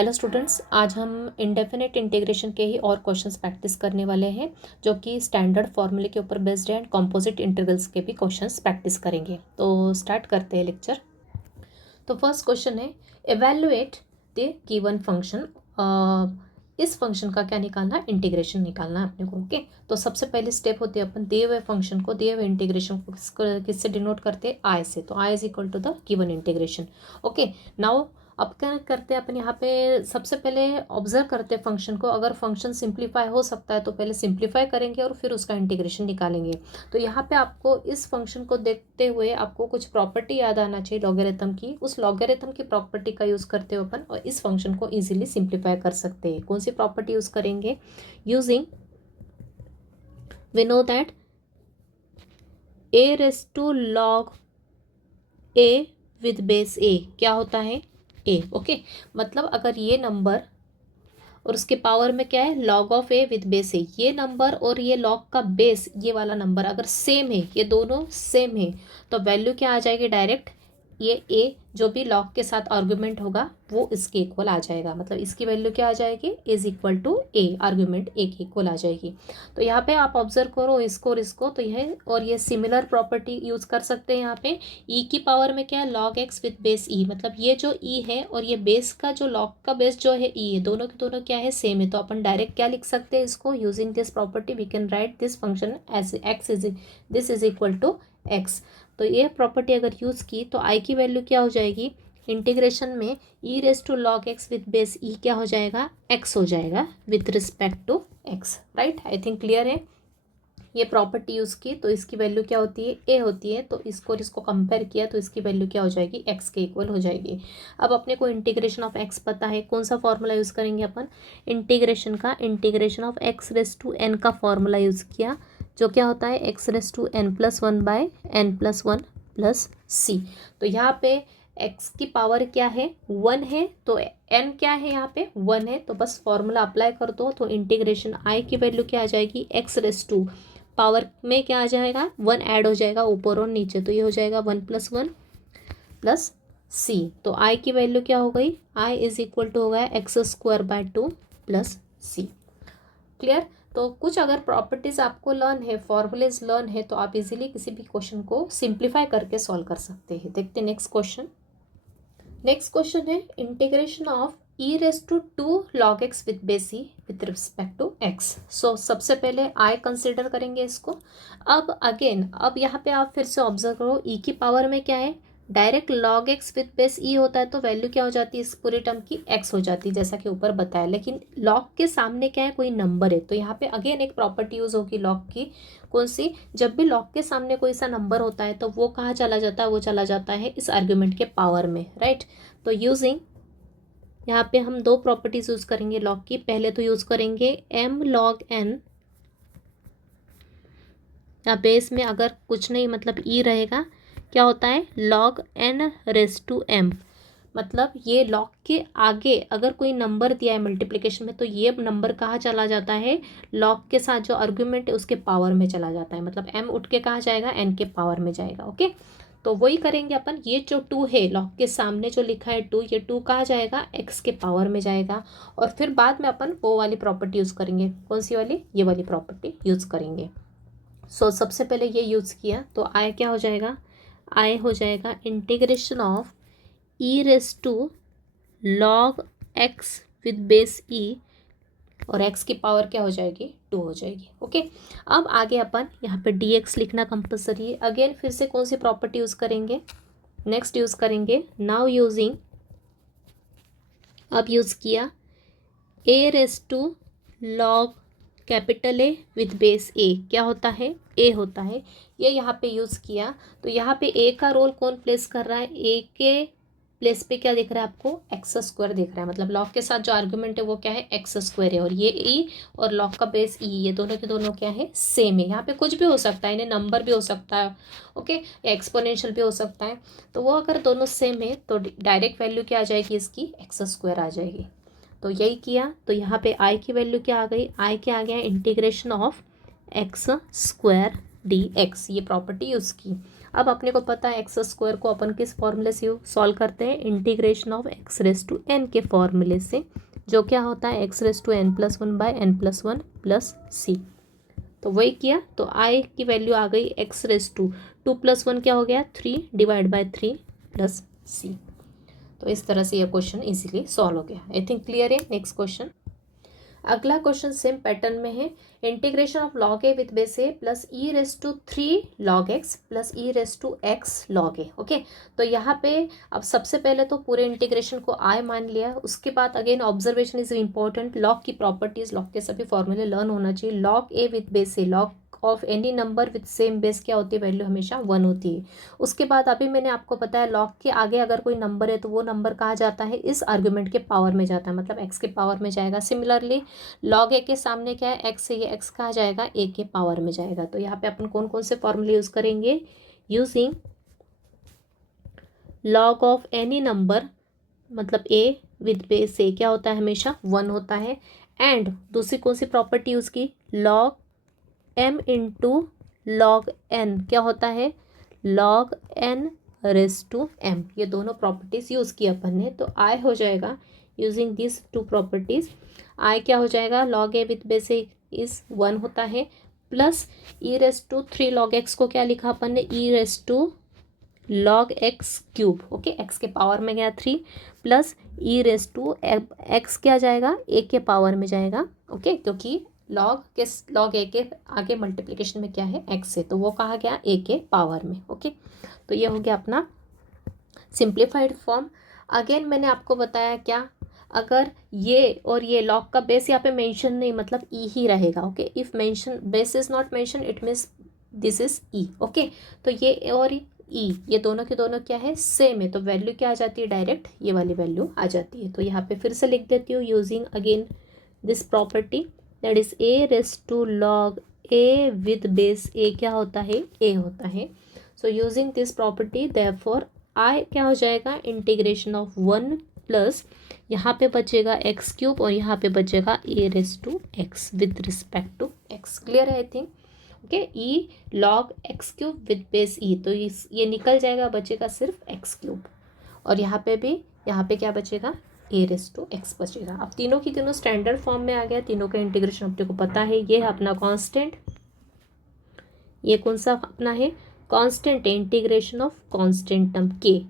Hello students, आज हम indefinite integration के ही और क्वेश्चंस प्रैक्टिस करने वाले हैं जो कि स्टैंडर्ड फॉर्मूले के ऊपर बेस्ड है एंड कॉम्पोजिट इंटीग्रल्स के भी क्वेश्चंस प्रैक्टिस करेंगे। तो स्टार्ट करते हैं लेक्चर। तो फर्स्ट क्वेश्चन है, एवेल्युएट द गिवन फंक्शन। इस फंक्शन का क्या निकालना है? इंटीग्रेशन निकालना है अपने को। ओके, तो सबसे पहले स्टेप होते हैं अपन दिए हुए फंक्शन को, दिए हुए इंटीग्रेशन को किससे डिनोट करते हैं? आई से। तो I is equal to the given integration. Okay, now अब क्या करते हैं अपन यहाँ पे, सबसे पहले ऑब्जर्व करते हैं फंक्शन को। अगर फंक्शन सिंप्लीफाई हो सकता है तो पहले सिंप्लीफाई करेंगे और फिर उसका इंटीग्रेशन निकालेंगे। तो यहाँ पे आपको इस फंक्शन को देखते हुए आपको कुछ प्रॉपर्टी याद आना चाहिए लॉगरिथम की। उस लॉगरिथम की प्रॉपर्टी का यूज़ करते हुए अपन और इस फंक्शन को इजीली सिंप्लीफाई कर सकते हैं। कौन सी प्रॉपर्टी यूज़ करेंगे? Using, we know that a raise to log a with base a क्या होता है? a। ओके, मतलब अगर ये नंबर और उसके पावर में क्या है? Log of A with base A, ये नंबर और ये लॉग का बेस, ये वाला नंबर अगर सेम है, ये दोनों सेम है, तो वैल्यू क्या आ जाएगी? डायरेक्ट ये ए जो भी लॉग के साथ आर्गुमेंट होगा वो इसके इक्वल आ जाएगा। मतलब इसकी वैल्यू क्या आ जाएगी? Is equal to A, argument A के इक्वल आ जाएगी। तो यहाँ पे आप ऑब्जर्व करो इसको और इसको, तो यह और ये सिमिलर प्रॉपर्टी यूज कर सकते हैं। यहाँ पे ई की पावर में क्या है? लॉग एक्स विद बेस ई, मतलब ये जो ई है और ये बेस का जो लॉग का बेस जो है ई है, दोनों के दोनों क्या है? सेम है। तो अपन डायरेक्ट क्या लिख सकते हैं इसको? Using this property we can write this function as x is this is equal to x. तो ये प्रॉपर्टी अगर यूज़ की तो आई की वैल्यू क्या हो जाएगी? इंटीग्रेशन में E raise to log X with base E क्या हो जाएगा? एक्स हो जाएगा with respect to X. Right, I think clear है। ये प्रॉपर्टी यूज़ की तो इसकी वैल्यू क्या होती है? ए होती है। तो इसको और इसको कंपेयर किया तो इसकी वैल्यू क्या हो जाएगी? एक्स के इक्वल हो जाएगी। अब अपने को इंटीग्रेशन ऑफ एक्स पता है, कौन सा फॉर्मूला यूज़ करेंगे अपन? इंटीग्रेशन का, integration of x raise to N का फॉर्मूला यूज़ किया, जो क्या होता है? X raise to N plus one by N plus one plus C. तो यहाँ पे एक्स की पावर क्या है? वन है, तो एन क्या है? यहाँ पे वन है। तो बस फॉर्मूला अप्लाई कर दो तो इंटीग्रेशन आई की वैल्यू क्या आ जाएगी? एक्स रेस टू पावर में क्या आ जाएगा? वन ऐड हो जाएगा ऊपर और नीचे, तो ये हो जाएगा one plus one plus C. तो आई की वैल्यू क्या हो गई? आई इज इक्वल टू हो गया x square by two plus c. Clear? तो कुछ अगर प्रॉपर्टीज आपको लर्न है, फॉर्मूलेज लर्न है, तो आप इजीली किसी भी क्वेश्चन को सिंप्लीफाई करके सॉल्व कर सकते हैं। देखते हैं नेक्स्ट क्वेश्चन। नेक्स्ट क्वेश्चन है integration of E raise to two log X with base E with respect to X. So सबसे पहले आई कंसिडर करेंगे इसको। अब अगेन, अब यहाँ पे आप फिर से ऑब्जर्व करो, ई की पावर में क्या है? Direct log X with base E होता है, तो वैल्यू क्या हो जाती है इस पूरे टर्म की? एक्स हो जाती है, जैसा कि ऊपर बताया। लेकिन लॉग के सामने क्या है? कोई नंबर है, तो यहाँ पे अगेन एक प्रॉपर्टी यूज होगी लॉग की। कौन सी? जब भी लॉग के सामने कोई सा नंबर होता है तो वो कहाँ चला जाता है? वो चला जाता है इस आर्ग्यूमेंट के पावर में। राइट, तो यूजिंग, यहाँ पे हम दो प्रॉपर्टीज यूज करेंगे लॉग की। पहले तो यूज करेंगे एम लॉग एन, या बेस में अगर कुछ नहीं मतलब ई रहेगा, क्या होता है? Log n raise to m. मतलब ये लॉग के आगे अगर कोई नंबर दिया है मल्टीप्लिकेशन में, तो ये नंबर कहाँ चला जाता है? लॉग के साथ जो आर्ग्यूमेंट है उसके पावर में चला जाता है। मतलब एम उठ के कहाँ जाएगा? एन के पावर में जाएगा। ओके, तो वही करेंगे अपन। ये जो टू है लॉग के सामने जो लिखा है टू, ये टू कहाँ जाएगा? एक्स के पावर में जाएगा। और फिर बाद में अपन वो वाली प्रॉपर्टी यूज़ करेंगे। कौन सी वाली? ये वाली प्रॉपर्टी यूज़ करेंगे। सो सबसे पहले ये यूज़ किया तो आई क्या हो जाएगा? आई हो जाएगा integration of E raise to log X with base E, और एक्स की पावर क्या हो जाएगी? टू हो जाएगी। ओके, अब आगे अपन यहाँ पे डी एक्स लिखना कंपलसरी है। अगेन फिर से कौन सी प्रॉपर्टी यूज़ करेंगे? नेक्स्ट यूज़ करेंगे नाउ यूजिंग, अब यूज़ किया A raise to log capital A with base A, क्या होता है? ए होता है। ये यहाँ पे यूज़ किया तो यहाँ पे ए का रोल कौन प्लेस कर रहा है? ए के प्लेस पे क्या दिख रहा है आपको? एक्स स्क्वायर दिख रहा है। मतलब लॉग के साथ जो आर्गुमेंट है वो क्या है? एक्स स्क्वायर है। और ये ई और लॉग का बेस ई, ये दोनों के दोनों क्या है? सेम है। यहाँ पे कुछ भी हो सकता है, इन्हें नंबर भी हो सकता है, ओके, या एक्सपोनेंशियल भी हो सकता है। तो वो अगर दोनों सेम है तो डायरेक्ट वैल्यू क्या आ जाएगी इसकी? एक्स स्क्वायर आ जाएगी। तो यही किया तो यहाँ पे आई की वैल्यू क्या आ गई? आई क्या आ गया? Integration of x square D x, ये प्रॉपर्टी यूज़ की। अब अपने को पता है एक्स स्क्वायर को अपन किस फॉर्मूले से सॉल्व करते हैं, integration of x raise to N के फॉर्मूले से, जो क्या होता है X raise to N plus one by N plus one plus C. तो वही किया तो आई की वैल्यू आ गई X raise to two plus one क्या हो गया 3 डिवाइड बाय 3 प्लस सी। तो इस तरह से यह क्वेश्चन इजीली सॉल्व हो गया। आई थिंक क्लियर है। नेक्स्ट क्वेश्चन, अगला क्वेश्चन सेम पैटर्न में है, integration of log A with base a plus E raise to 3 log x plus E raise to x log a. Okay, तो यहाँ पे अब सबसे पहले तो पूरे इंटीग्रेशन को आई मान लिया, उसके बाद again observation is important, log की प्रॉपर्टीज, लॉग के सभी फॉर्मूले लर्न होना चाहिए। Log A with base A, log of any number with same base क्या होती है, वैल्यू हमेशा 1 होती है। उसके बाद अभी मैंने आपको बताया लॉग के आगे अगर कोई नंबर है तो वो नंबर कहाँ जाता है, इस आर्गुमेंट के पावर में जाता है, मतलब एक्स के पावर में जाएगा। सिमिलरली लॉग ए के सामने क्या है एक्स है, ये एक्स कहाँ जाएगा, ए के पावर में जाएगा। तो यहाँ पे अपन कौन कौन से फॉर्मूले यूज करेंगे, using log of any number, मतलब ए विथ बेस ए क्या होता है हमेशा 1 होता है। एंड दूसरी कौन सी प्रॉपर्टी यूज की, log m into log n क्या होता है, log n raise to m। ये दोनों प्रॉपर्टीज यूज़ की अपन ने, तो आई हो जाएगा using this two properties, I क्या हो जाएगा, log A with base A is 1 होता है, plus E raise to 3 log X को क्या लिखा अपन ने, E raise to log X cube. Okay, X के पावर में गया 3 plus E raise to X क्या जाएगा, ए के पावर में जाएगा। ओके, क्योंकि लॉग ए के आगे मल्टीप्लिकेशन में क्या है एक्स है, तो वो कहा गया ए के पावर में। ओके, तो ये हो गया अपना सिंप्लीफाइड फॉर्म। अगेन मैंने आपको बताया क्या, अगर ये और ये लॉग का बेस यहाँ पे मेंशन नहीं, मतलब ई ही रहेगा। Okay, if mention base is not mention it means this is E. Okay, तो ये और ई ये दोनों के दोनों क्या है, सेम है, तो वैल्यू क्या आ जाती है, डायरेक्ट ये वाली वैल्यू आ जाती है। तो यहाँ पे फिर से लिख देती हूँ using again this property, that is A raise to log A with base A क्या होता है, ए होता है। So using this property therefore I क्या हो जाएगा, इंटीग्रेशन ऑफ 1 प्लस यहाँ पे बचेगा एक्स क्यूब और यहाँ पे बचेगा A raise to X with respect to X. Clear है I think. Okay, E log X cube with base E, तो ये निकल जाएगा, बचेगा सिर्फ एक्स क्यूब, और यहाँ पे भी यहाँ पे क्या बचेगा, ए रेस टू एक्स बचेगा। अब तीनों की तीनों स्टैंडर्ड फॉर्म में आ गया, तीनों का इंटीग्रेशन अपने को पता है। ये है अपना कांस्टेंट, ये कौन सा अपना है, कांस्टेंट है, इंटीग्रेशन ऑफ कांस्टेंट टर्म के,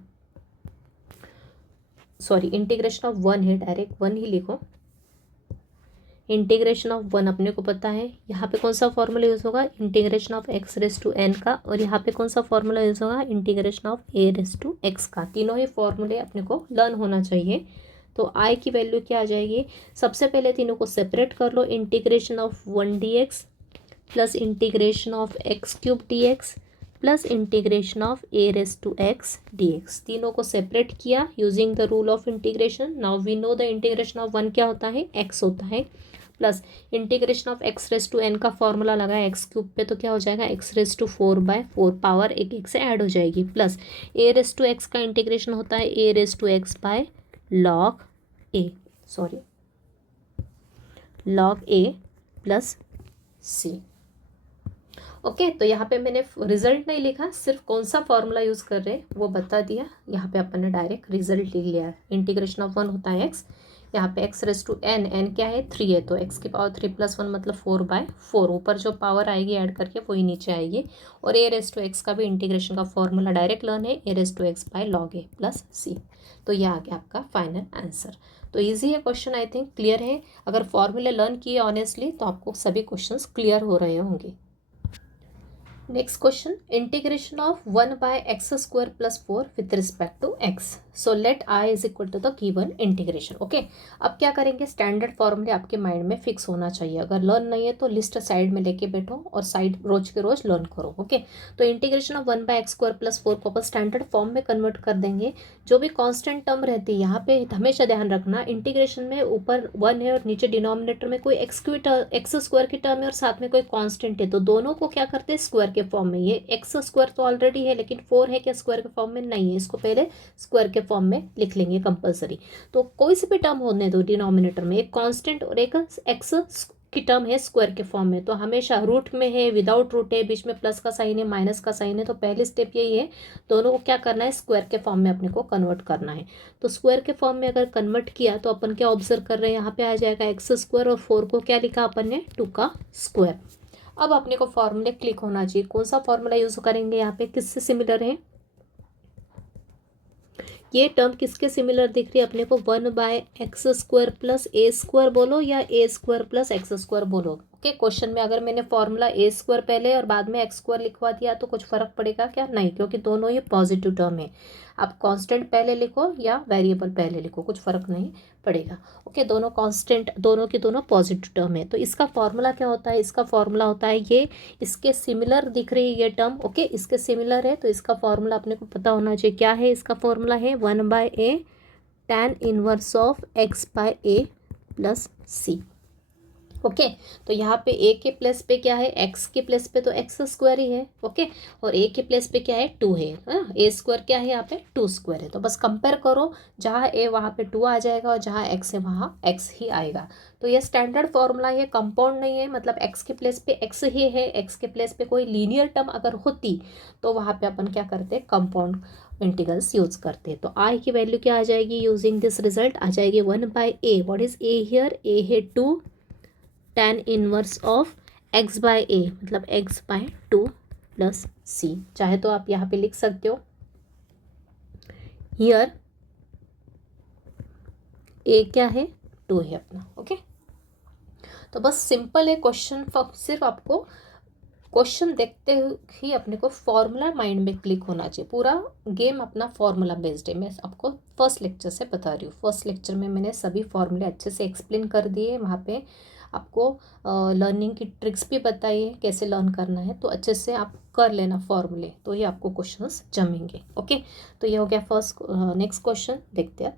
सॉरी इंटीग्रेशन ऑफ 1 है, डायरेक्ट 1 ही लिखो, इंटीग्रेशन ऑफ 1 अपने को पता है। यहाँ पे कौन सा फॉर्मूला यूज़ होगा, integration of x raise to N का, और यहाँ पे कौन सा फॉर्मूला यूज़ होगा, integration of A raise to x का। तीनों ही फॉर्मूले अपने को लर्न होना चाहिए। तो आई की वैल्यू क्या आ जाएगी, सबसे पहले तीनों को सेपरेट कर लो, integration of 1 D X plus integration of X cube D X plus integration of A raise to X D X. तीनों को सेपरेट किया using the rule of integration. Now we know the integration of 1 क्या होता है, X होता है, plus integration of x raise to N का formula लगा है एक्स क्यूब पे, तो क्या हो जाएगा, एक्स रेस टू 4/4, पावर एक से ऐड हो जाएगी, plus A raise to x का इंटीग्रेशन होता है A raise to X by log A, sorry log A plus C. Okay, तो यहाँ पे मैंने रिजल्ट नहीं लिखा, सिर्फ कौन सा फॉर्मूला यूज़ कर रहे हैं वो बता दिया। यहाँ पे अपन ने डायरेक्ट रिजल्ट लिख लिया। इंटीग्रेशन ऑफ 1 होता है एक्स, यहाँ पे x raise to n, n क्या है 3 है, तो एक्स की पावर 3 + 1 मतलब 4/4, ऊपर जो पावर आएगी ऐड करके वही नीचे आएगी। और ए रेस टू एक्स का भी इंटीग्रेशन का फॉर्मूला डायरेक्ट लर्न है, A raise to X by log A plus C. तो यह आ गया आपका फाइनल आंसर। तो इजी है क्वेश्चन, आई थिंक क्लियर है। अगर फॉर्मूले लर्न किए ऑनेस्टली तो आपको सभी क्वेश्चंस क्लियर हो रहे होंगे। Next question, integration of 1/x² + 4 with respect to x। So let i is equal to the given integration. Okay, अब क्या करेंगे, स्टैंडर्ड फॉर्मूले आपके माइंड में फिक्स होना चाहिए। अगर लर्न नहीं है तो लिस्ट साइड में लेके बैठो और साइड रोज के रोज लर्न करो। ओके, तो इंटीग्रेशन ऑफ 1/x² + 4 को अपन स्टैंडर्ड फॉर्म में कन्वर्ट कर देंगे। जो भी कांस्टेंट टर्म रहती है यहाँ पे हमेशा ध्यान रखना, इंटीग्रेशन में ऊपर 1 है और नीचे डिनोमिनेटर में कोई x² की टर्म है और साथ में कोई कांस्टेंट है, तो दोनों को क्या करते हैं, स्क्वायर के फॉर्म में। ये x² तो ऑलरेडी है लेकिन 4 है क्या स्क्वायर के फॉर्म में, नहीं है, इसको पहले स्क्वायर के फॉर्म में लिख लेंगे कंपलसरी। तो कोई सी भी टर्म होने दो डिनोमिनेटर में, एक कांस्टेंट और एक एक्स की टर्म है स्क्वायर के फॉर्म में, तो हमेशा रूट में है, विदाउट रूट है, बीच में प्लस का साइन है, माइनस का साइन है, तो पहली स्टेप यही है, दोनों को क्या करना है, स्क्वायर के फॉर्म में अपने को कन्वर्ट करना है। तो स्क्वायर के फॉर्म में अगर कन्वर्ट किया तो अपन क्या ऑब्जर्व कर रहे हैं, यहाँ पे आ जाएगा एक्स स्क्वायर और 4 को क्या लिखा अपन ने, 2 का स्क्वायर। अब अपने को फॉर्मूले क्लिक होना चाहिए, कौन सा फॉर्मूला यूज करेंगे यहाँ पे, किससे सिमिलर है, ये टर्म किसके सिमिलर दिख रही है अपने को, 1/x² प्लस ए स्क्वायर बोलो या a² प्लस x² बोलो। ओके, क्वेश्चन में अगर मैंने फॉर्मूला a² पहले और बाद में x² लिखवा दिया तो कुछ फर्क पड़ेगा क्या, नहीं, क्योंकि दोनों ये पॉजिटिव टर्म है। आप कांस्टेंट पहले लिखो या वेरिएबल पहले लिखो, कुछ फर्क नहीं पड़ेगा। ओके, दोनों कांस्टेंट, दोनों की दोनों पॉजिटिव टर्म है। तो इसका फॉर्मूला क्या होता है, इसका फॉर्मूला होता है ये, इसके सिमिलर दिख रही है ये टर्म। ओके, इसके सिमिलर है तो इसका फॉर्मूला अपने को पता होना चाहिए, क्या है इसका फॉर्मूला है 1/a tan inverse of x/a plus C. Okay, तो यहाँ पे a के प्लेस पे क्या है, x के प्लेस पे तो x² ही है। ओके, और a के प्लेस पे क्या है, 2 है, a² क्या है यहाँ पे, 2² है। तो बस कंपेयर करो, जहाँ a वहाँ पे 2 आ जाएगा और जहाँ x है वहाँ x ही आएगा। तो ये स्टैंडर्ड फॉर्मूला है, कंपाउंड नहीं है, मतलब x के प्लेस पे x ही है, x के प्लेस पे कोई लीनियर टर्म अगर होती तो वहाँ पे अपन क्या करते, कंपाउंड इंटीग्रल्स यूज करते। तो आई की वैल्यू क्या आ जाएगी, यूजिंग दिस रिजल्ट आ जाएगी 1/a। What is a here, a है 2 tan इनवर्स ऑफ x/a, मतलब x/2 प्लस c। चाहे तो आप यहाँ पे लिख सकते हो हियर a क्या है, 2 है अपना। ओके, तो बस सिंपल है क्वेश्चन, सिर्फ आपको क्वेश्चन देखते ही अपने को फॉर्मूला माइंड में क्लिक होना चाहिए। पूरा गेम अपना फॉर्मूला बेस्ड है, मैं आपको फर्स्ट लेक्चर से बता रही हूँ। फर्स्ट लेक्चर में मैंने सभी फॉर्मूले अच्छे से एक्सप्लेन कर दिए, वहाँ पे आपको लर्निंग की ट्रिक्स भी बताई है, कैसे लर्न करना है, तो अच्छे से आप कर लेना फॉर्मूले, तो ये आपको क्वेश्चंस जमेंगे। ओके, तो ये हो गया फर्स्ट। नेक्स्ट क्वेश्चन देखते हैं।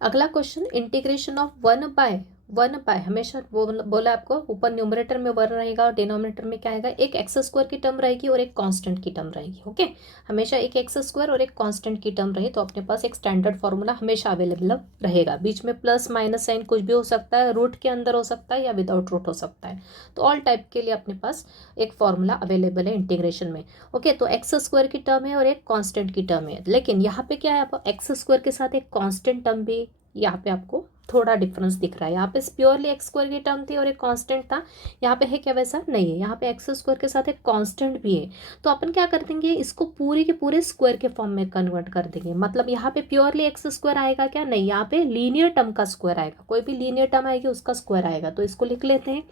अगला क्वेश्चन, इंटीग्रेशन ऑफ 1/, हमेशा बोला आपको ऊपर न्यूमरेटर में 1 रहेगा और डिनोमिनेटर में क्या आएगा, एक x² की टर्म रहेगी और एक कांस्टेंट की टर्म रहेगी। ओके, हमेशा एक x² और एक कांस्टेंट की टर्म रही तो अपने पास एक स्टैंडर्ड फॉर्मूला हमेशा अवेलेबल रहेगा। बीच में प्लस माइनस साइन कुछ भी हो सकता है, रूट के अंदर हो सकता है या विदाउट रूट हो सकता है। तो ऑल टाइप के लिए अपने पास एक फॉर्मूला अवेलेबल है इंटीग्रेशन में। ओके, तो x² की टर्म है और एक कॉन्स्टेंट की टर्म है, लेकिन यहाँ पे क्या है, आप x² के साथ एक कॉन्स्टेंट टर्म भी, यहाँ पे आपको थोड़ा डिफरेंस दिख रहा है। यहाँ पे प्योरली x² की टर्म थी और एक कांस्टेंट था, यहाँ पे है क्या, वैसा नहीं है, यहाँ पे x² के साथ एक कांस्टेंट भी है। तो अपन क्या कर देंगे, इसको पूरे के पूरे स्क्वायर के फॉर्म में कन्वर्ट कर देंगे। मतलब यहाँ पे प्योरली x² आएगा क्या, नहीं, यहाँ पे लीनियर टर्म का स्क्वायर आएगा, कोई भी लीनियर टर्म आएगी उसका स्क्वायर आएगा। तो इसको लिख लेते हैं,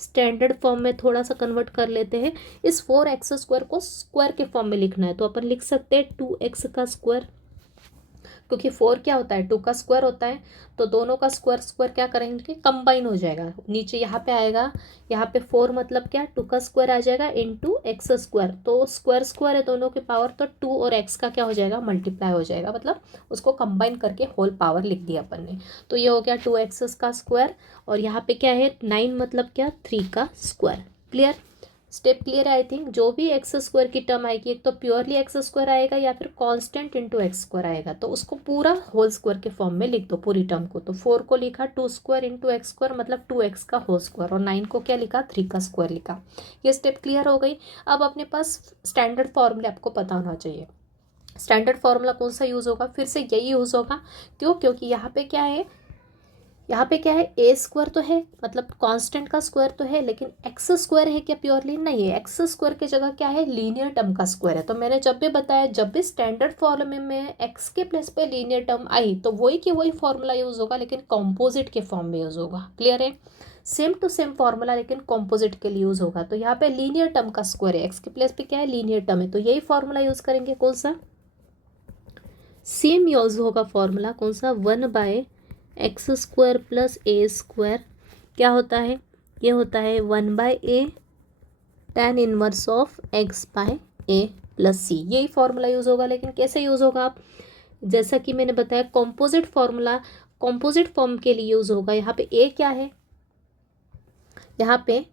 स्टैंडर्ड फॉर्म में थोड़ा सा कन्वर्ट कर लेते हैं। इस 4x² को स्क्वायर के फॉर्म में लिखना है तो अपन लिख सकते हैं 2x का स्क्वायर, क्योंकि 4 क्या होता है, 2 का स्क्वायर होता है। तो दोनों का स्क्वायर स्क्वायर क्या करेंगे, कंबाइन हो जाएगा, नीचे यहाँ पे आएगा, यहाँ पे 4 मतलब क्या, 2 का स्क्वायर आ जाएगा इंटू x²। तो स्क्वायर स्क्वायर है दोनों के पावर, तो 2 और x का क्या हो जाएगा, मल्टीप्लाई हो जाएगा, मतलब उसको कंबाइन करके होल पावर लिख दिया अपन ने। तो ये हो गया 2x का स्क्वायर, और यहाँ पे क्या है 9 मतलब क्या, 3 का स्क्वायर। क्लियर, स्टेप क्लियर है आई थिंक। जो भी x² की टर्म आएगी, एक तो प्योरली x² आएगा या फिर कांस्टेंट इंटू x² आएगा, तो उसको पूरा होल स्क्वायर के फॉर्म में लिख दो पूरी टर्म को। तो 4 को लिखा 2² इंटू x² मतलब 2x का होल स्क्वायर, और 9 को क्या लिखा, 3 का स्क्वायर लिखा। ये स्टेप क्लियर हो गई। अब अपने पास स्टैंडर्ड फॉर्मूले आपको पता होना चाहिए। स्टैंडर्ड फॉर्मूला कौन सा यूज़ होगा, फिर से यही यूज़ होगा। क्यों, क्योंकि यहाँ पे क्या है, यहाँ पे क्या है, a² तो है, मतलब कांस्टेंट का स्क्वायर तो है, लेकिन x² है क्या, प्योरली नहीं है। x² की जगह क्या है, लीनियर टर्म का स्क्वायर है। तो मैंने जब भी बताया, जब भी स्टैंडर्ड फॉर्मूले में x के प्लेस पे लीनियर टर्म आई तो वही की वही फॉर्मूला यूज होगा, लेकिन कॉम्पोजिट के फॉर्म में यूज होगा। क्लियर है, सेम टू सेम फॉर्मूला लेकिन कॉम्पोजिट के लिए यूज होगा। तो यहाँ पे लीनियर टर्म का स्क्वायर है, x के प्लेस पे क्या है, लीनियर टर्म है, तो यही फॉर्मूला यूज करेंगे। कौन सा, सेम यूज होगा फॉर्मूला, कौन सा, 1/x² प्लस a², क्या होता है, ये होता है 1/a tan inverse of x/a plus c। यही फॉर्मूला यूज़ होगा, लेकिन कैसे यूज़ होगा, आप जैसा कि मैंने बताया कॉम्पोजिट फॉर्मूला, कॉम्पोजिट फॉर्म के लिए यूज़ होगा। यहाँ पे a क्या है, यहाँ पे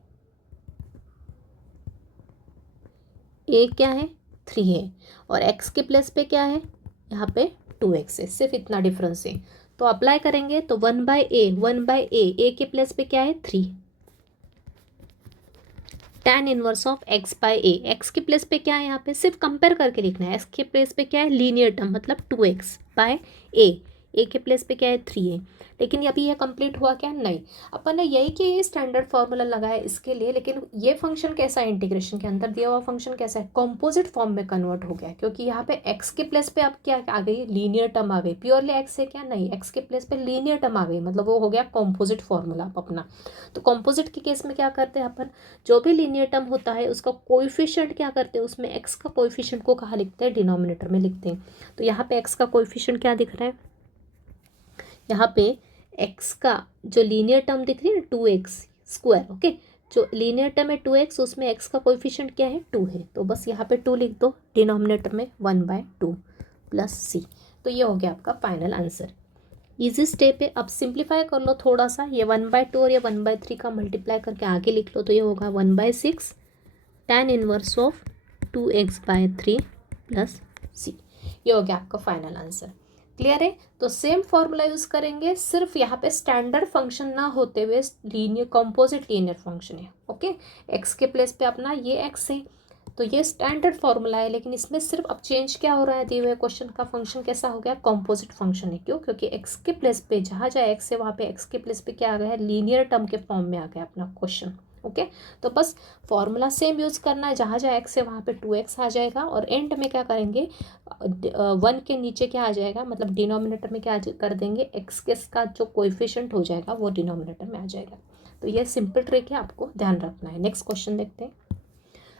a क्या है, 3 है, और x के प्लेस पे क्या है, यहाँ पे 2x है, सिर्फ इतना डिफरेंस है। तो अप्लाई करेंगे तो 1/a, 1/a, a के प्लेस पे क्या है, 3, tan inverse of x by a, x के प्लेस पे क्या है यहाँ पे, सिर्फ कंपेयर करके लिखना है। एक्स के प्लेस पे क्या है, लीनियर टर्म मतलब 2x बाय ए के प्लेस पे क्या है 3a। लेकिन अभी यह कंप्लीट हुआ क्या, नहीं। अपन ने यही कि ये स्टैंडर्ड फार्मूला लगाया इसके लिए, लेकिन ये फंक्शन कैसा है, इंटीग्रेशन के अंदर दिया हुआ फंक्शन कैसा है, कॉम्पोजिट फॉर्म में कन्वर्ट हो गया, क्योंकि यहाँ पे एक्स के प्लेस पे अब क्या आ गई, लीनियर टर्म आ गई। प्योरली एक्स है क्या, नहीं, एक्स के प्लेस पे लीनियर टर्म आ गई, मतलब वो हो गया कॉम्पोजिट फॉर्मूला अपना। तो कॉम्पोजिट के केस में क्या करते हैं अपन, जो भी लीनियर टर्म होता है उसका कोएफिशिएंट क्या करते हैं, उसमें एक्स का कोएफिशिएंट को कहाँ लिखते हैं, डिनोमिनेटर में लिखते हैं। तो यहाँ पे एक्स का कोएफिशिएंट क्या दिख रहा है, यहाँ पे एक्स का जो लीनियर टर्म दिख रही है ना 2x², ओके। जो लीनियर टर्म है 2x, उसमें एक्स का कोएफिशिएंट क्या है 2 है, तो बस यहाँ पे 2 लिख दो, डिनोमिनेटर में 1/2 प्लस सी। तो ये हो गया आपका फाइनल आंसर। इजी स्टेप है। अब सिंप्लीफाई कर लो थोड़ा सा, ये 1/2 और ये 1/3 का मल्टीप्लाई करके आगे लिख लो, तो ये होगा 1/6 tan inverse of 2x/3 plus C. ये हो गया आपका फाइनल आंसर। क्लियर है। तो सेम फॉर्मूला यूज करेंगे, सिर्फ यहाँ पे स्टैंडर्ड फंक्शन ना होते हुए लीनियर कॉम्पोजिट लीनियर फंक्शन है, ओके। एक्स के प्लेस पे अपना ये एक्स है, तो ये स्टैंडर्ड फॉर्मूला है, लेकिन इसमें सिर्फ अब चेंज क्या हो रहा है, दिए हुए क्वेश्चन का फंक्शन कैसा हो गया, कॉम्पोजिट फंक्शन है। क्यों, क्योंकि एक्स के प्लेस पे जहाँ जहाँ एक्स है वहाँ पे एक्स के प्लेस पे क्या आ गया है, लीनियर टर्म के फॉर्म में आ गया अपना क्वेश्चन, ओके। तो बस फॉर्मूला सेम यूज़ करना है, जहाँ जहाँ एक्स है वहाँ पे 2x आ जाएगा, और एंड में क्या करेंगे, 1 के नीचे क्या आ जाएगा, मतलब डिनोमिनेटर में क्या कर देंगे, एक्स के का जो कोएफिशिएंट हो जाएगा वो डिनोमिनेटर में आ जाएगा। तो ये सिंपल ट्रिक है, आपको ध्यान रखना है। नेक्स्ट क्वेश्चन देखते हैं।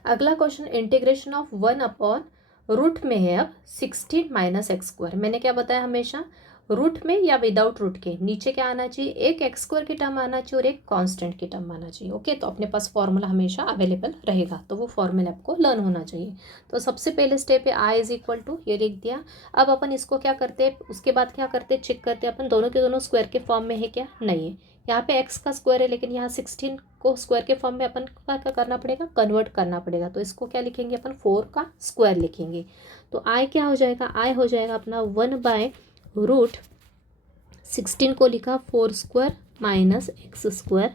अगला क्वेश्चन, इंटीग्रेशन ऑफ 1/रूट में है अब 16 - x²। मैंने क्या बताया, हमेशा रूट में या विदाउट रूट के नीचे क्या आना चाहिए, एक x² की टर्म आना चाहिए और एक कांस्टेंट की टर्म आना चाहिए, ओके। तो अपने पास फॉर्मूला हमेशा अवेलेबल रहेगा, तो वो फॉर्मूला आपको लर्न होना चाहिए। तो सबसे पहले स्टेप है i = ये लिख दिया। अब अपन इसको क्या करते हैं, उसके बाद क्या करते हैं, चेक करते हैं अपन दोनों के दोनों स्क्वायर के फॉर्म में है क्या, नहीं है। यहाँ पे x का स्क्वायर है, लेकिन यहाँ 16 को स्क्वायर के फॉर्म में अपन क्या करना पड़ेगा, कन्वर्ट करना पड़ेगा। तो इसको क्या लिखेंगे अपन, 4 का स्क्वायर लिखेंगे। तो i क्या हो जाएगा, i हो जाएगा अपना 1/√16 को लिखा 4² - x²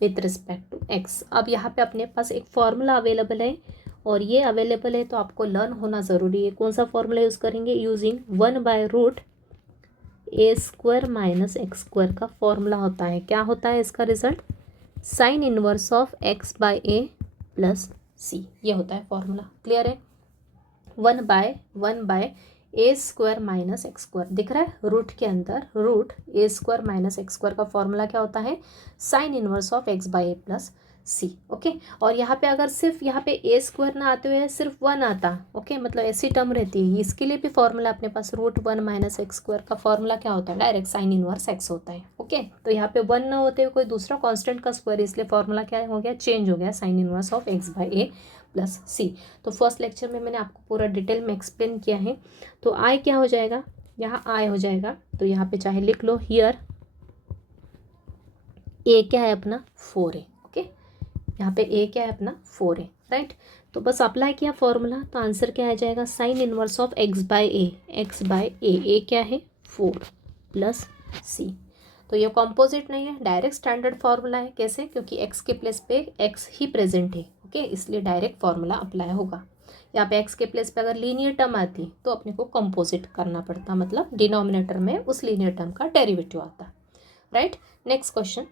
with respect to x। अब यहाँ पे अपने पास एक फॉर्मूला अवेलेबल है, और ये अवेलेबल है तो आपको लर्न होना ज़रूरी है। कौन सा फॉर्मूला यूज़ करेंगे, यूजिंग 1/√a² - x² का फॉर्मूला होता है। क्या होता है इसका result, sign inverse of x/a plus c, ये होता है फॉर्मूला। क्लियर है। 1/(a² - x²) दिख रहा है, रूट के अंदर √a² - x² का फॉर्मूला क्या होता है, sine inverse of x/a plus c, okay. और यहाँ पे अगर सिर्फ यहाँ पे a² ना आते हुए सिर्फ 1 आता, ओके, मतलब ऐसी टर्म रहती है, इसके लिए भी फॉर्मूला अपने पास √1 - x² का फॉर्मूला क्या होता है, डायरेक्ट साइन इनवर्स x होता है, ओके। तो यहाँ पे 1 ना होते हुए कोई दूसरा कांस्टेंट का स्क्वायर, इसलिए फॉर्मूला क्या हो गया, चेंज हो गया, sine inverse of x/a plus C. तो फर्स्ट लेक्चर में मैंने आपको पूरा डिटेल में एक्सप्लेन किया है। तो आई क्या हो जाएगा, यहाँ आई हो जाएगा, तो यहाँ पे चाहे लिख लो, हियर ए क्या है अपना 4 है, ओके। यहाँ पे ए क्या है अपना 4 है, राइट। तो बस अप्लाई किया फॉर्मूला, तो आंसर क्या आ जाएगा, साइन इनवर्स ऑफ x/a, ए क्या है 4 प्लस सी। तो ये कॉम्पोजिट नहीं है, डायरेक्ट स्टैंडर्ड फार्मूला है। कैसे, क्योंकि x के प्लेस पे x ही प्रेजेंट है, ओके, इसलिए डायरेक्ट फार्मूला अप्लाई होगा। यहाँ पे x के प्लेस पे अगर लीनियर टर्म आती तो अपने को कंपोजिट करना पड़ता, मतलब डिनोमिनेटर में उस लीनियर टर्म का डेरिवेटिव आता, राइट। नेक्स्ट क्वेश्चन,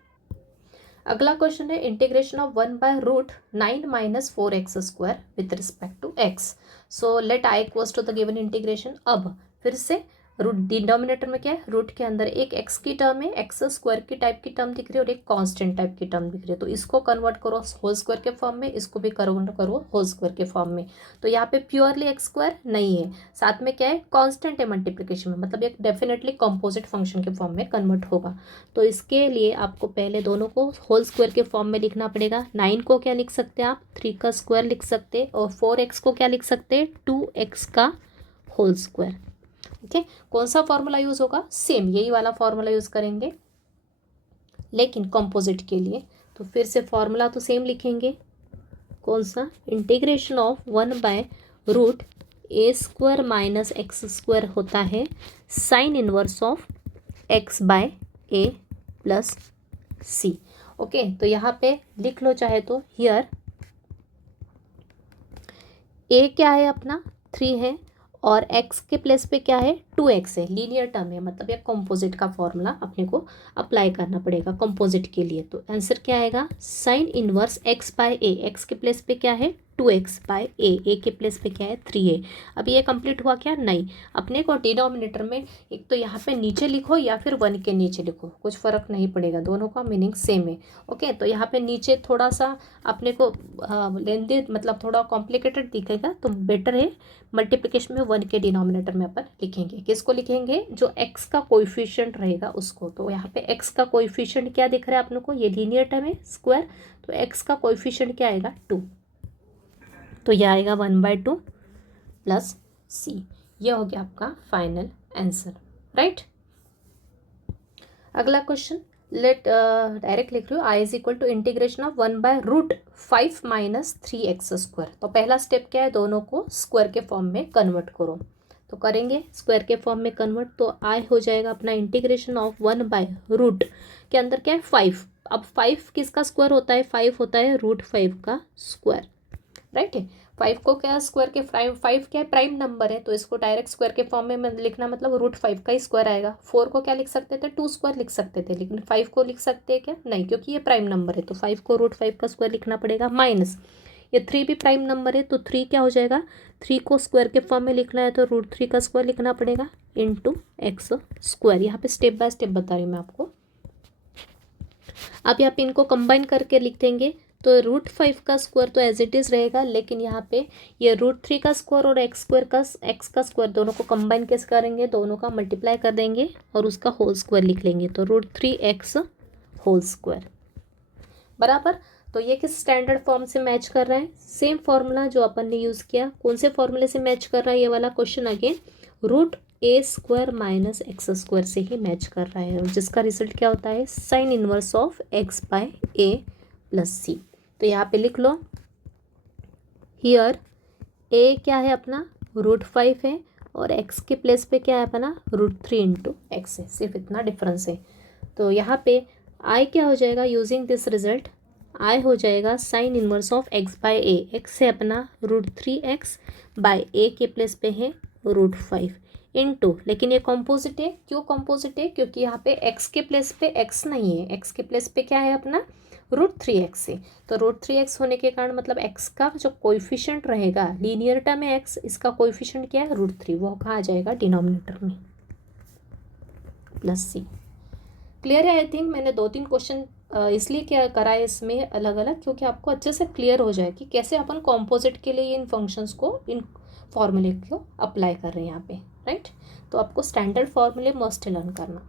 अगला क्वेश्चन है integration of 1/√9 - 4x² with respect to x। So let i equals to the given integration. अब फिर से रूट डिनोमिनेटर में क्या है, रूट के अंदर एक x की टर्म है, x² की टाइप की टर्म दिख रही है और एक कांस्टेंट टाइप की टर्म दिख रही है। तो इसको कन्वर्ट करो होल स्क्वायर के फॉर्म में, इसको भी कन्वर्ट करो होल स्क्वायर के फॉर्म में। तो यहाँ पे प्योरली x² नहीं है, साथ में क्या है, कांस्टेंट है मल्टीप्लिकेशन में, मतलब एक डेफिनेटली कंपोजिट फंक्शन के फॉर्म में कन्वर्ट होगा। तो इसके लिए आपको पहले दोनों को होल स्क्वायर के फॉर्म में लिखना पड़ेगा। 9 को क्या लिख सकते हैं आप, 3 का स्क्वायर लिख सकते हैं, और 4x को क्या लिख सकते हैं, 2x का होल स्क्वायर, ओके। कौन सा फॉर्मूला यूज होगा, सेम यही वाला फॉर्मूला यूज करेंगे, लेकिन कंपोजिट के लिए। तो फिर से फॉर्मूला तो सेम लिखेंगे, कौन सा, इंटीग्रेशन ऑफ 1/√a² - x² होता है sine inverse of x/a plus C, okay. तो यहाँ पे लिख लो चाहे तो, हियर ए क्या है अपना 3 है और एक्स के प्लेस पे क्या है 2x है, लीनियर टर्म है, मतलब ये कंपोजिट का फॉर्मूला अपने को अप्लाई करना पड़ेगा कंपोजिट के लिए। तो आंसर क्या आएगा sine inverse x by a, x के प्लेस पे क्या है 2x बाय ए के प्लेस पे क्या है 3a। अब ये कंप्लीट हुआ क्या नहीं, अपने को डिनोमिनेटर में एक तो यहाँ पे नीचे लिखो या फिर 1 के नीचे लिखो, कुछ फ़र्क नहीं पड़ेगा, दोनों का मीनिंग सेम है। ओके, तो यहाँ पे नीचे थोड़ा सा अपने को लेंदी मतलब थोड़ा कॉम्प्लिकेटेड दिखेगा, तो बेटर है मल्टीप्लिकेशन में 1 के डिनोमिनेटर में अपन लिखेंगे। किसको लिखेंगे, जो x का कोएफिशिएंट रहेगा उसको। तो यहाँ पे x का कोएफिशिएंट क्या दिख रहा है अपने को, ये लीनियर टर्म है स्क्वायर, तो x का कोएफिशिएंट क्या आएगा 2, तो यह आएगा 1/2 प्लस c। ये हो गया आपका फाइनल आंसर, राइट। अगला क्वेश्चन, लेट डायरेक्ट लिख रही हूँ, I is equal to integration of 1/√5 minus 3x²। तो पहला स्टेप क्या है, दोनों को स्क्वायर के फॉर्म में कन्वर्ट करो। तो करेंगे स्क्वायर के फॉर्म में कन्वर्ट, तो आई हो जाएगा अपना इंटीग्रेशन ऑफ 1/रूट के अंदर क्या है 5। अब 5 किसका स्क्वायर होता है, 5 होता है √5 का स्क्वायर, राइट है। 5 को क्या स्क्वायर के 5 क्या है प्राइम नंबर है, तो इसको डायरेक्ट स्क्वायर के फॉर्म में लिखना मतलब √5 का ही स्क्वायर आएगा। 4 को क्या लिख सकते थे 2 स्क्वायर लिख सकते थे, लेकिन 5 को लिख सकते हैं क्या नहीं, क्योंकि ये प्राइम नंबर है, तो 5 को √5 का स्क्वायर लिखना पड़ेगा। माइनस ये 3 भी प्राइम नंबर है, तो 3 क्या हो जाएगा, 3 को स्क्वायर के फॉर्म में लिखना है तो √3 का स्क्वायर लिखना पड़ेगा इंटू x²। यहाँ पे स्टेप बाय स्टेप बता रही हूँ मैं आपको। अब यहाँ पे इनको कंबाइन करके लिख देंगे, तो √5 का स्क्वायर तो एज इट इज़ रहेगा, लेकिन यहाँ पे ये √3 का स्क्वायर और x का स्क्वायर दोनों को कंबाइन कैसे करेंगे, दोनों का मल्टीप्लाई कर देंगे और उसका होल स्क्वायर लिख लेंगे, तो √3x होल स्क्वायर बराबर। तो ये किस स्टैंडर्ड फॉर्म से मैच कर रहा है, सेम फॉर्मूला जो अपन ने यूज़ किया, कौन से फॉर्मूले से मैच कर रहा है ये वाला question, again √a² minus x² से ही मैच कर रहा है, और जिसका रिजल्ट क्या होता है sine inverse of x by a plus c। तो यहाँ पे लिख लो, हियर a क्या है अपना √5 है और x के प्लेस पे क्या है अपना √3 इंटू एक्स है, सिर्फ इतना डिफरेंस है। तो यहाँ पे i क्या हो जाएगा, यूजिंग दिस रिजल्ट i हो जाएगा sine inverse of x by a, x है अपना √3x बाय a के प्लेस पे है √5 इंटू, लेकिन ये कॉम्पोजिट है, क्यों कॉम्पोजिट है, क्योंकि यहाँ पे x के प्लेस पे x नहीं है, x के प्लेस पे क्या है अपना √3x है, तो √3x होने के कारण मतलब x का जो कोएफिशिएंट रहेगा, लीनियर टर्म है x, इसका कोएफिशिएंट क्या है √3, वो कहाँ आ जाएगा डिनोमिनेटर में प्लस c। क्लियर है, आई थिंक मैंने 2-3 क्वेश्चन इसलिए क्या करा है इसमें अलग अलग, क्योंकि आपको अच्छे से क्लियर हो जाए कि कैसे अपन कॉम्पोजिट के लिए इन फंक्शंस को, इन फॉर्मूले को अप्लाई कर रहे हैं यहाँ पे, राइट। तो आपको स्टैंडर्ड फॉर्मूले मस्ट लर्न करना।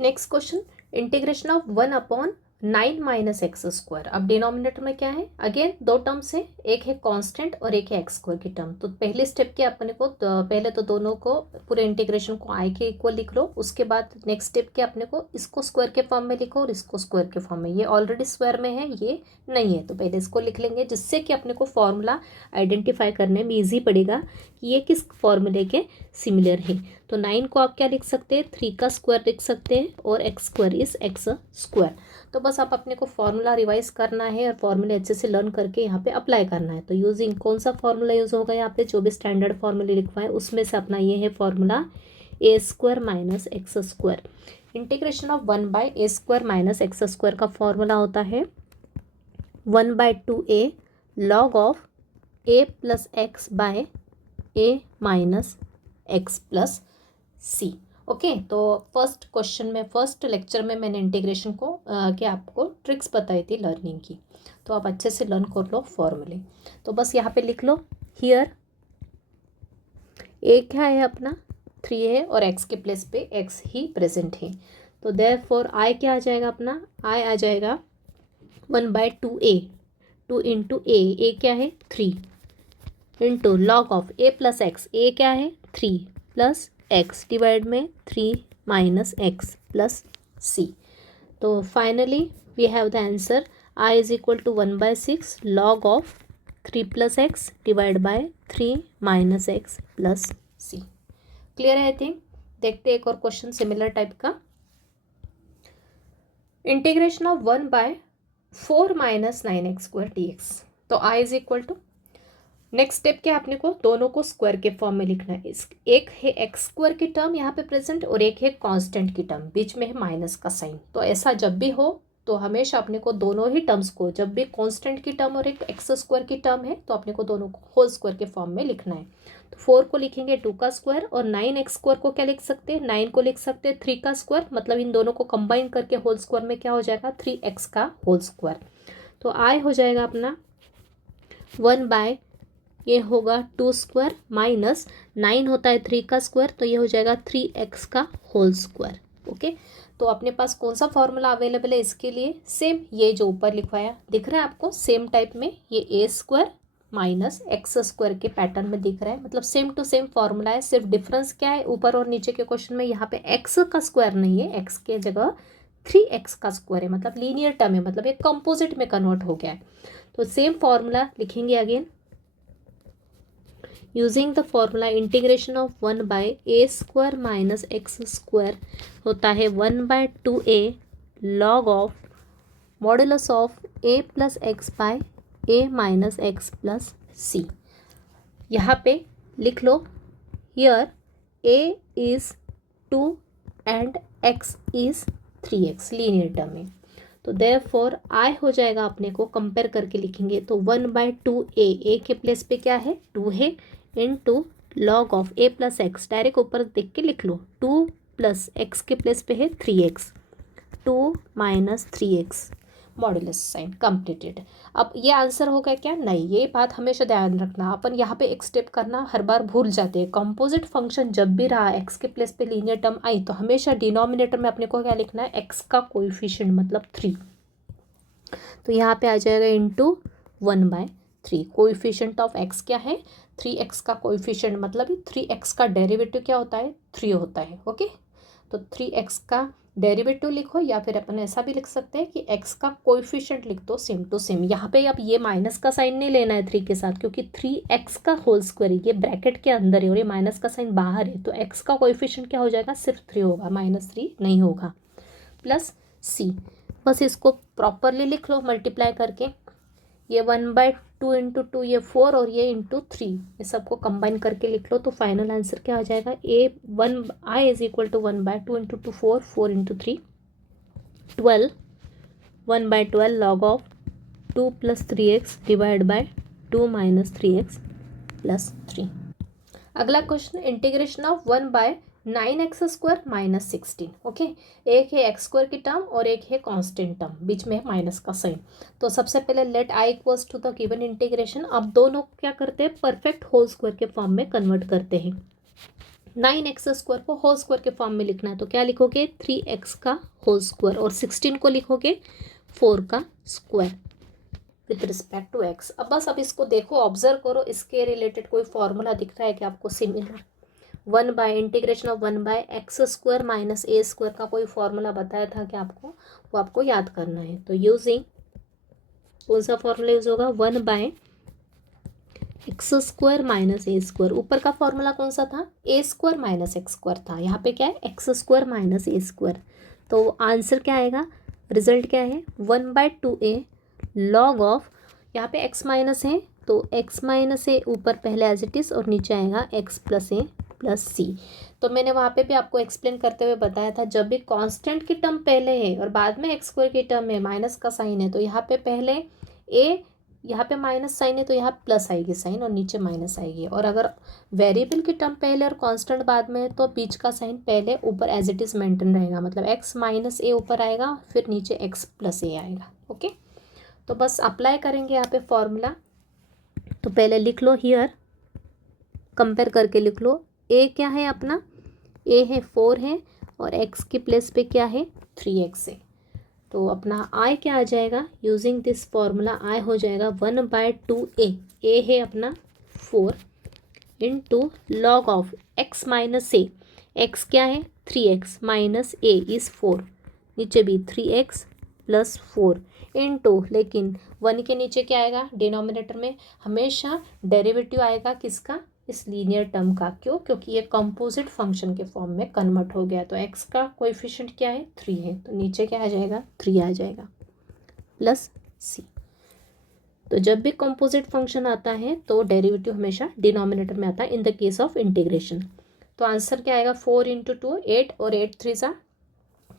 Next question, integration of 1/9 minus x²। अब डिनोमिनेटर में क्या है, अगेन दो टर्म्स है, एक है कांस्टेंट और एक है x² की टर्म। तो पहले स्टेप के अपने को पहले तो दोनों को पूरे इंटीग्रेशन को i के इक्वल लिख लो, उसके बाद नेक्स्ट स्टेप के अपने को इसको स्क्वायर के फॉर्म में लिखो और इसको स्क्वायर के फॉर्म में, ये ऑलरेडी स्क्वायर में है ये नहीं है, तो पहले इसको लिख लेंगे, जिससे कि अपने को फॉर्मूला आइडेंटिफाई करने में ईजी पड़ेगा कि ये किस फॉर्मूले के सिमिलर है। तो 9 को आप क्या लिख सकते हैं 3 का स्क्वायर लिख सकते हैं और x² इज x²। तो बस आप अपने को फॉर्मूला रिवाइज करना है और फॉर्मूले अच्छे से लर्न करके यहाँ पे अप्लाई करना है। तो यूजिंग कौन सा फॉर्मूला यूज़ होगा यहाँ पे, जो भी स्टैंडर्ड फॉर्मूले लिखवाए उसमें से अपना ये है formula a² minus x²। Integration of 1/a² minus x² का फॉर्मूला होता है 1/2a log of a plus x by a minus x plus C. Okay, तो फर्स्ट क्वेश्चन में फर्स्ट लेक्चर में मैंने इंटीग्रेशन को के आपको ट्रिक्स बताई थी लर्निंग की, तो आप अच्छे से लर्न कर लो फॉर्मूले। तो बस यहाँ पे लिख लो, हियर ए क्या है अपना 3 है और x के प्लेस पे x ही प्रेजेंट है, तो देयरफॉर आई क्या आ जाएगा अपना, आई आ जाएगा 1/2a, 2 इंटू ए क्या है 3 into log of a plus X, A क्या है 3 प्लस x डिवाइड में 3 माइनस x प्लस c। तो finally we have the answer i is equal to 1/6 log ऑफ 3 plus X divide by 3 minus x plus c। Clear है I think. देखते एक और question similar type का, integration of 1/4 minus 9x² dx। तो i is equal to next step क्या है, अपने को दोनों को स्क्वायर के फॉर्म में लिखना है। इस एक है एक्स स्क्वायर की टर्म यहाँ पे प्रेजेंट और एक है कांस्टेंट की टर्म, बीच में है माइनस का साइन। तो ऐसा जब भी हो तो हमेशा अपने को दोनों ही टर्म्स को, जब भी कांस्टेंट की टर्म और एक एक्स स्क्वायर की टर्म है तो अपने को दोनों को होल स्क्वायर के फॉर्म में लिखना है। तो 4 को लिखेंगे 2 का स्क्वायर और 9x स्क्वायर को क्या लिख सकते हैं, 9 को लिख सकते हैं 3 का स्क्वायर, मतलब इन दोनों को कंबाइन करके होल स्क्वायर में क्या हो जाएगा, 3x का होल स्क्वायर। तो आई हो जाएगा अपना 1 बाय, ये होगा 2 स्क्वायर माइनस 9 होता है 3 का स्क्वायर, तो ये हो जाएगा 3x का होल स्क्वायर। ओके, तो अपने पास कौन सा फॉर्मूला अवेलेबल है इसके लिए, सेम ये जो ऊपर लिखवाया दिख रहा है आपको, सेम टाइप में ये ए स्क्वायर माइनस एक्स स्क्वायर के पैटर्न में दिख रहा है, मतलब सेम टू सेम फॉर्मूला है। सिर्फ डिफरेंस क्या है, ऊपर और नीचे के क्वेश्चन में यहाँ पे एक्स का स्क्वायर नहीं है, एक्स के जगह 3x का स्क्वायर है, मतलब लीनियर टर्म है, मतलब एक कंपोजिट में कन्वर्ट हो गया है। तो सेम फॉर्मूला लिखेंगे again, using the formula integration of 1 by a square minus x square होता है 1 by 2a log of modulus of a plus x by a minus x plus c. यहाँ पे लिख लो, here a is 2 and x is 3x, linear term है। तो therefore I हो जाएगा, अपने को कंपेयर करके लिखेंगे तो 1 बाय 2a, ए के प्लेस पे क्या है 2 है, into log of a plus x, direct ऊपर देख के लिख लो, 2 प्लस एक्स के प्लेस पे है 3x, 2 minus 3x modulus sign completed. अब ये आंसर होगा क्या, नहीं, ये बात हमेशा ध्यान रखना, अपन यहाँ पे एक स्टेप करना हर बार भूल जाते हैं। कंपोजिट फंक्शन जब भी रहा, एक्स के प्लेस पे लीनियर टर्म आई तो हमेशा डिनोमिनेटर में अपने को क्या लिखना है, एक्स का कोएफिशिएंट मतलब 3। तो यहाँ पे आ जाएगा इंटू 1/3, कोएफिशिएंट ऑफ एक्स क्या है 3x का कोएफिशिएंट, मतलब 3x का डेरिवेटिव क्या होता है 3 होता है। ओके, तो 3x का डेरिवेटिव लिखो, या फिर अपन ऐसा भी लिख सकते हैं कि x का कोएफिशिएंट लिख दो सेम टू सेम। यहाँ पे अब ये माइनस का साइन नहीं लेना है 3 के साथ, क्योंकि 3x का होल स्क्वायर ये ब्रैकेट के अंदर है और ये माइनस का साइन बाहर है, तो x का कोएफिशिएंट क्या हो जाएगा, सिर्फ 3 होगा, -3 नहीं होगा, प्लस c। बस इसको प्रॉपरली लिख लो मल्टीप्लाई करके, ये 1/2 इंटू 2 ये 4 और ये इंटू 3, ये सबको कंबाइन करके लिख लो। तो फाइनल आंसर क्या आ जाएगा, I is equal to 1/2 into 2 4, 4 into 3 12, 1/12 log of 2 plus 3x divide by 2 minus 3x plus 3। अगला question, integration of 1/9x square minus 16। Okay, एक है एक्स स्क्वायर की टर्म और एक है कांस्टेंट टर्म, बीच में है माइनस का साइन। तो सबसे पहले let I equals to the given integration, अब दोनों क्या करते हैं, परफेक्ट होल स्क्वायर के फॉर्म में कन्वर्ट करते हैं। 9x स्क्वायर को होल स्क्वायर के फॉर्म में लिखना है, तो क्या लिखोगे 3x का होल स्क्वायर, और 16 को लिखोगे 4 का square with respect to x। अब बस अब इसको देखो, ऑब्जर्व करो, इसके रिलेटेड कोई फॉर्मूला दिख रहा है कि आपको similar, 1 by integration of 1 by x square minus a square का कोई फॉर्मूला बताया था कि आपको, वो आपको याद करना है। तो यूजिंग कौन सा फॉर्मूला यूज होगा, 1 by x square minus a square, ऊपर का फॉर्मूला कौन सा था, ए स्क्वायर माइनस एक्स स्क्वायर था, यहाँ पे क्या है x square minus a square. तो आंसर क्या आएगा, रिजल्ट क्या है 1/2a लॉग ऑफ, यहाँ पे x माइनस है तो x माइनस ए ऊपर पहले एज इट इज़ और नीचे आएगा x प्लस ए प्लस सी। तो मैंने वहाँ पे भी आपको एक्सप्लेन करते हुए बताया था, जब भी कांस्टेंट की टर्म पहले है और बाद में एक्स स्क्वायर की टर्म है, माइनस का साइन है, तो यहाँ पे पहले ए, यहाँ पे माइनस साइन है तो यहाँ प्लस आएगी साइन और नीचे माइनस आएगी, और अगर वेरिएबल की टर्म पहले और कांस्टेंट बाद में है तो बीच का साइन पहले ऊपर एज इट इज़ मेंटेन रहेगा, मतलब x माइनस ए ऊपर आएगा फिर नीचे x प्लस ए आएगा। ओके, तो बस अप्लाई करेंगे यहाँ पे फॉर्मूला। तो पहले लिख लो, हियर कंपेयर करके लिख लो, ए क्या है अपना, ए है 4 है और x के प्लेस पे क्या है 3x है, तो अपना आई क्या आ जाएगा, यूजिंग दिस फॉर्मूला आई हो जाएगा 1/2a, ए है अपना 4 into log of x minus A, x क्या है 3x माइनस ए इज़ 4, नीचे भी 3x प्लस 4 इंटू, लेकिन 1 के नीचे क्या आएगा, डिनोमिनेटर में हमेशा डेरिवेटिव आएगा किसका, इस लीनियर टर्म का। क्यों, क्योंकि ये कंपोजिट फंक्शन के फॉर्म में कन्वर्ट हो गया, तो x का कोएफिशिएंट क्या है 3 है, तो नीचे क्या आ जाएगा 3 आ जाएगा प्लस c। तो जब भी कंपोजिट फंक्शन आता है तो डेरिवेटिव हमेशा डिनोमिनेटर में आता है in the case of integration. तो आंसर क्या आएगा, 4 इंटू 2 8 और 8 3 सा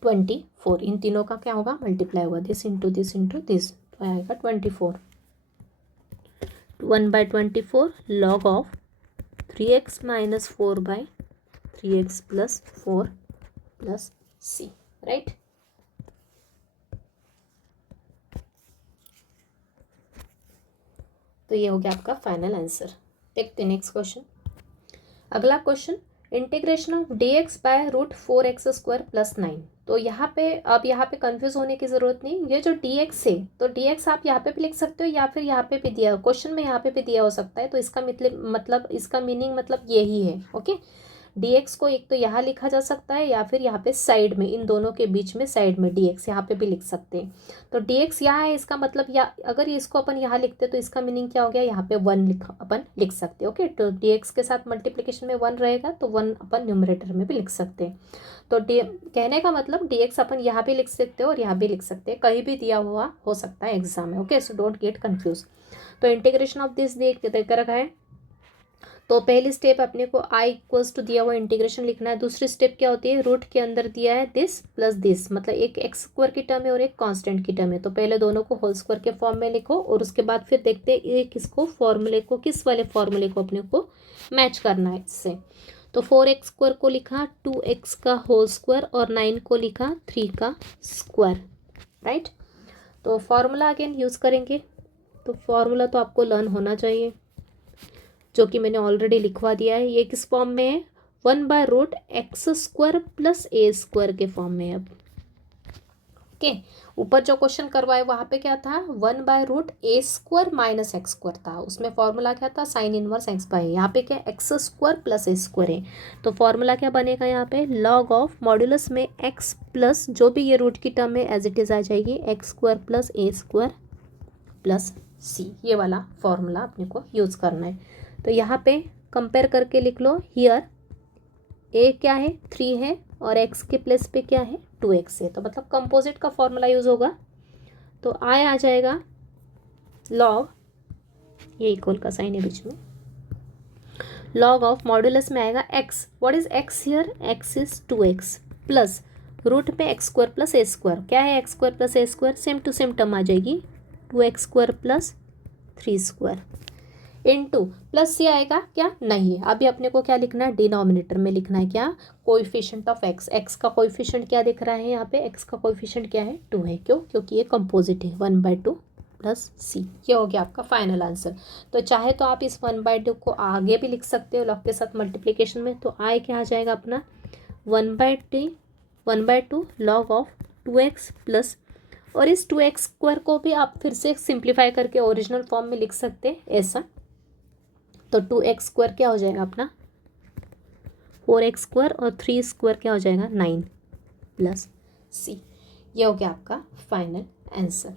24। इन तीनों का क्या होगा, मल्टीप्लाई होगा, दिस इंटू दिस, तो आएगा 24। 1/24 log of 3x minus 4/3x plus 4 plus c, right. तो ये हो गया आपका फाइनल आंसर। देखते हैं नेक्स्ट क्वेश्चन। अगला question, integration of dx by √4x² plus 9। तो यहाँ पे कंफ्यूज होने की ज़रूरत नहीं। ये जो dx है तो dx आप यहाँ पे भी लिख सकते हो या फिर यहाँ पे भी दिया क्वेश्चन में यहाँ पे भी दिया हो सकता है। तो इसका मतलब इसका मीनिंग मतलब यही है, ओके। dx को एक तो यहाँ लिखा जा सकता है या फिर यहाँ पे साइड में, इन दोनों के बीच में साइड में dx यहाँ पे भी लिख सकते हैं। तो dx यहाँ है, इसका मतलब या अगर इसको अपन यहाँ लिखते तो इसका मीनिंग क्या हो गया, यहाँ पे 1 अपन लिख सकते हैं, ओके। तो dx के साथ मल्टीप्लिकेशन में 1 रहेगा तो 1 अपन न्यूमरेटर में भी लिख सकते हैं। तो कहने का मतलब dx अपन यहाँ भी लिख सकते हो और यहाँ भी लिख सकते हैं, कहीं भी दिया हुआ हो सकता है एग्जाम में, okay. So don't get confuse. तो इंटीग्रेशन ऑफ दिस देख रखा है। तो पहली स्टेप अपने को i इक्वल्स टू दिया हुआ इंटीग्रेशन लिखना है। दूसरी स्टेप क्या होती है, रूट के अंदर दिया है दिस प्लस दिस, मतलब एक एक्स स्क्वायर की टर्म है और एक कांस्टेंट की टर्म है। तो पहले दोनों को होल स्क्वायर के फॉर्म में लिखो और उसके बाद फिर देखते हैं एक इसको फॉर्मूले को, किस वाले फॉर्मूले को अपने को मैच करना है इससे। तो 4x² को लिखा 2x का होल स्क्वायर और 9 को लिखा 3 का स्क्वायर, राइट। तो फॉर्मूला अगेन यूज़ करेंगे। तो फॉर्मूला तो आपको लर्न होना चाहिए, जो कि मैंने ऑलरेडी लिखवा दिया है। ये किस फॉर्म में है, 1/√x² प्लस a² के फॉर्म में है अब, ओके। ऊपर जो क्वेश्चन करवाए वहाँ पे क्या था, 1/√a² माइनस x² था, उसमें फॉर्मूला क्या था, साइन इनवर्स x/। यहाँ पे क्या x² प्लस a² है। तो फॉर्मूला क्या बनेगा यहाँ पे, लॉग ऑफ मॉड्यूलस में x प्लस जो भी ये रूट की टर्म है एज इट इज़ आ जाएगी, x² plus a² plus c। ये वाला फॉर्मूला अपने को यूज़ करना है। तो यहाँ पे कंपेयर करके लिख लो, हियर a क्या है 3 है और x के प्लेस पे क्या है 2x है। तो मतलब कंपोजिट का फॉर्मूला यूज़ होगा। तो i आ जाएगा लॉग, ये इक्वल का साइन है बीच में, लॉग ऑफ मॉड्यूलस में आएगा x, what is x here, x is 2x plus root में x² प्लस a², क्या है x² plus a², same to same term आ जाएगी 2x² प्लस 3² इनटू प्लस से आएगा क्या, नहीं अभी अपने को क्या लिखना है, डिनोमिनेटर में लिखना है क्या, कोएफिशिएंट ऑफ x। x का कोएफिशिएंट क्या दिख रहा है यहाँ पे, x का कोएफिशिएंट क्या है 2 है, क्यों, क्योंकि ये कंपोजिट है 1/2 प्लस c। ये हो गया आपका फाइनल आंसर। तो चाहे तो आप इस 1/2 को आगे भी लिख सकते हो लॉग के साथ मल्टीप्लिकेशन में। तो i क्या आ जाएगा अपना 1/2 log ऑफ 2x प्लस, और इस 2x² को भी आप फिर से सिंप्लीफाई करके ओरिजिनल फॉर्म में लिख सकते हैं ऐसा। तो 2x² क्या हो जाएगा अपना 4x² और 3² क्या हो जाएगा 9 प्लस c। ये हो गया आपका फाइनल आंसर।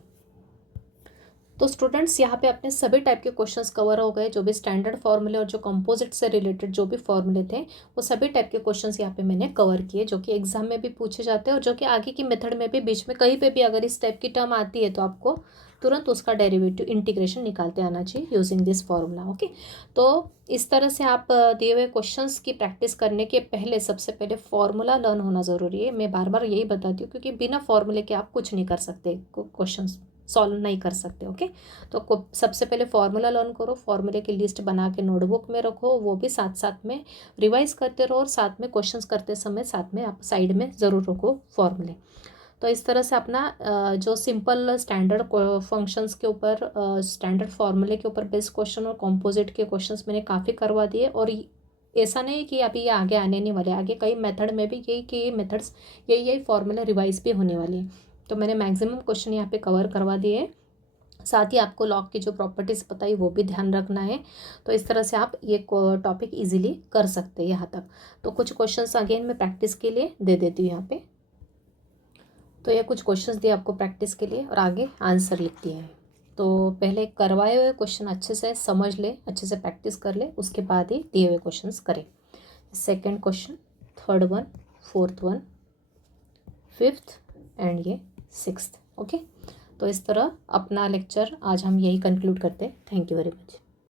तो स्टूडेंट्स यहाँ पे अपने सभी टाइप के क्वेश्चंस कवर हो गए, जो भी स्टैंडर्ड फॉर्मूले और जो कंपोजिट से रिलेटेड जो भी फॉर्मूले थे वो सभी टाइप के क्वेश्चंस यहाँ पे मैंने कवर किए, जो कि एग्जाम में भी पूछे जाते हैं और जो कि आगे की मेथड में भी बीच में कहीं पे भी अगर इस टाइप की टर्म आती है तो आपको तुरंत उसका डेरिवेटिव इंटीग्रेशन निकालते आना चाहिए यूजिंग दिस फॉर्मूला, ओके। तो इस तरह से आप दिए हुए क्वेश्चंस की प्रैक्टिस करने के पहले सबसे पहले फॉर्मूला लर्न होना ज़रूरी है। मैं बार बार यही बताती हूँ, क्योंकि बिना फॉर्मूले के आप कुछ नहीं कर सकते, क्वेश्चन सॉल्व नहीं कर सकते, ओके। तो सबसे पहले फॉर्मूला लर्न करो, फॉर्मूले की लिस्ट बना के नोटबुक में रखो, वो भी साथ साथ में रिवाइज करते रहो और साथ में क्वेश्चंस करते समय साथ में आप साइड में ज़रूर रखो फॉर्मूले। तो इस तरह से अपना जो सिंपल स्टैंडर्ड फंक्शंस के ऊपर स्टैंडर्ड फार्मूले के ऊपर बेस्ड क्वेश्चन और कंपोजिट के क्वेश्चंस मैंने काफ़ी करवा दिए। और ऐसा नहीं कि अभी ये आगे आने नहीं वाले, आगे कई मेथड में भी यही मेथड्स यही फार्मूले रिवाइज भी होने वाली है। तो मैंने मैक्सिमम क्वेश्चन यहाँ पे कवर करवा दिए। साथ ही आपको लॉग की जो प्रॉपर्टीज़ बताई वो भी ध्यान रखना है। तो इस तरह से आप ये टॉपिक इजीली कर सकते हैं यहाँ तक। तो कुछ क्वेश्चंस अगेन मैं प्रैक्टिस के लिए दे देती हूँ यहाँ पे। तो ये कुछ क्वेश्चंस दिए आपको प्रैक्टिस के लिए और आगे आंसर लिख दिए हैं। तो पहले करवाए हुए क्वेश्चन अच्छे से समझ ले, अच्छे से प्रैक्टिस कर ले, उसके बाद ही दिए हुए क्वेश्चंस करें। Second question, third one, fourth one, fifth and ये सिक्स्थ, ओके। तो इस तरह अपना लेक्चर आज हम यही कंक्लूड करते हैं। Thank you very much.